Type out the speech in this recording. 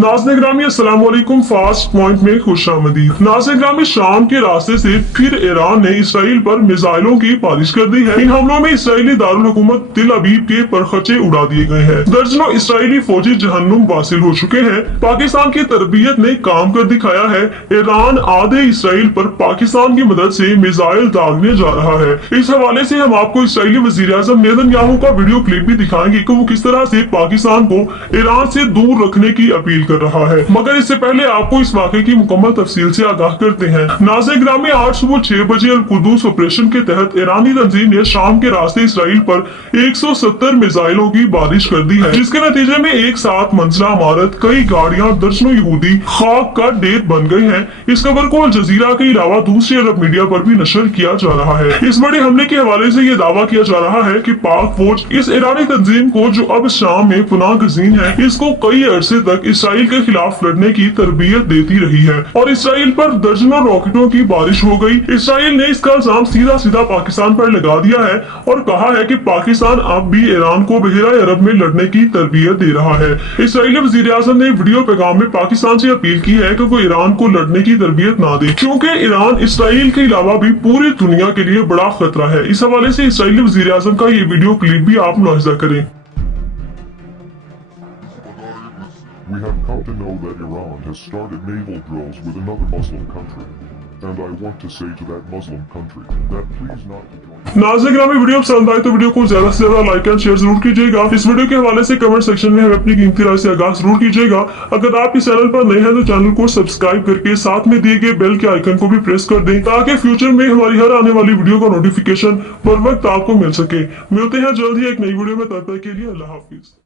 नाज़रीन ग्रामी अस्सलाम वालेकुम। फास्ट पॉइंट में खुशामदीद। नाज़रीन ग्रामी, शाम के रास्ते से फिर ईरान ने इसराइल पर मिसाइलों की बारिश कर दी है। इन हमलों में इसराइली दारुल हुकूमत तिल अबीब के परखचे उड़ा दिए गए हैं। दर्जनों इसराइली फौजी जहन्नुम वासिल हो चुके हैं। पाकिस्तान की तरबियत ने काम कर दिखाया है। ईरान आधे इसराइल पर पाकिस्तान की मदद से मिसाइल दागने जा रहा है। इस हवाले से हम आपको इसराइली वजीर आज़म नेतन्याहू का वीडियो क्लिप भी दिखाएंगे कि वो किस तरह से पाकिस्तान को ईरान से दूर रखने की अपील कर रहा है। मगर इससे पहले आपको इस वाक़े की मुकम्मल तफसील से आगाह करते हैं। नाज़रीन ग्रामी, आज सुबह 6 बजे अल कुद्दूस ऑपरेशन के तहत ईरानी तंजीम ने शाम के रास्ते इसराइल पर 170 मिसाइलों की बारिश कर दी है, जिसके नतीजे में एक 7 मंजिला इमारत, कई गाड़ियां, दर्जनों यहूदी खाक का ढेर बन गए हैं। इस खबर को अल जजीरा के अलावा दूसरी अरब मीडिया पर भी नशर किया जा रहा है। इस बड़े हमले के हवाले से यह दावा किया जा रहा है कि पाक फौज इस ईरानी तंजीम को, जो अब शाम में पुनः गजीन है, इसको कई अरसे तक इसराइल के खिलाफ लड़ने की तरबियत देती रही है और इसराइल पर दर्जनों रॉकेटों की बारिश हो गई। इसराइल ने इसका इल्जाम सीधा सीधा पाकिस्तान पर लगा दिया है और कहा है कि पाकिस्तान अब भी ईरान को बहरा अरब में लड़ने की तरबियत दे रहा है। इसराइली वजीर आज़म ने वीडियो पैगाम में पाकिस्तान से अपील की है कि वो ईरान को लड़ने की तरबियत ना दे, क्योंकि ईरान इसराइल के अलावा भी पूरी दुनिया के लिए बड़ा खतरा है। इस हवाले से इसराइली वजीर आज़म का ये वीडियो क्लिप भी आप मुलाहिजा करें। We have come to know that Iran has started naval drills with another Muslim country, and I want to say to that Muslim country that please not to join. नाज़रीन ग्रामी, video पसंद आए तो video को ज्यादा से ज्यादा like and share जरूर कीजिएगा। इस वीडियो के हवाले से कमेंट सेक्शन में हमें अपनी कीमती राय से आगाह जरूर कीजिएगा। अगर आप इस चैनल पर नए हैं तो चैनल को सब्सक्राइब करके साथ में दिए गए बेल के आइकन को भी प्रेस कर दें, ताकि फ्यूचर में हमारी हर आने वाली वीडियो का नोटिफिकेशन बर वक्त आपको मिल सके। मिलते हैं जल्द ही एक नई वीडियो में, तब तक के लिए अल्लाह हाफिज।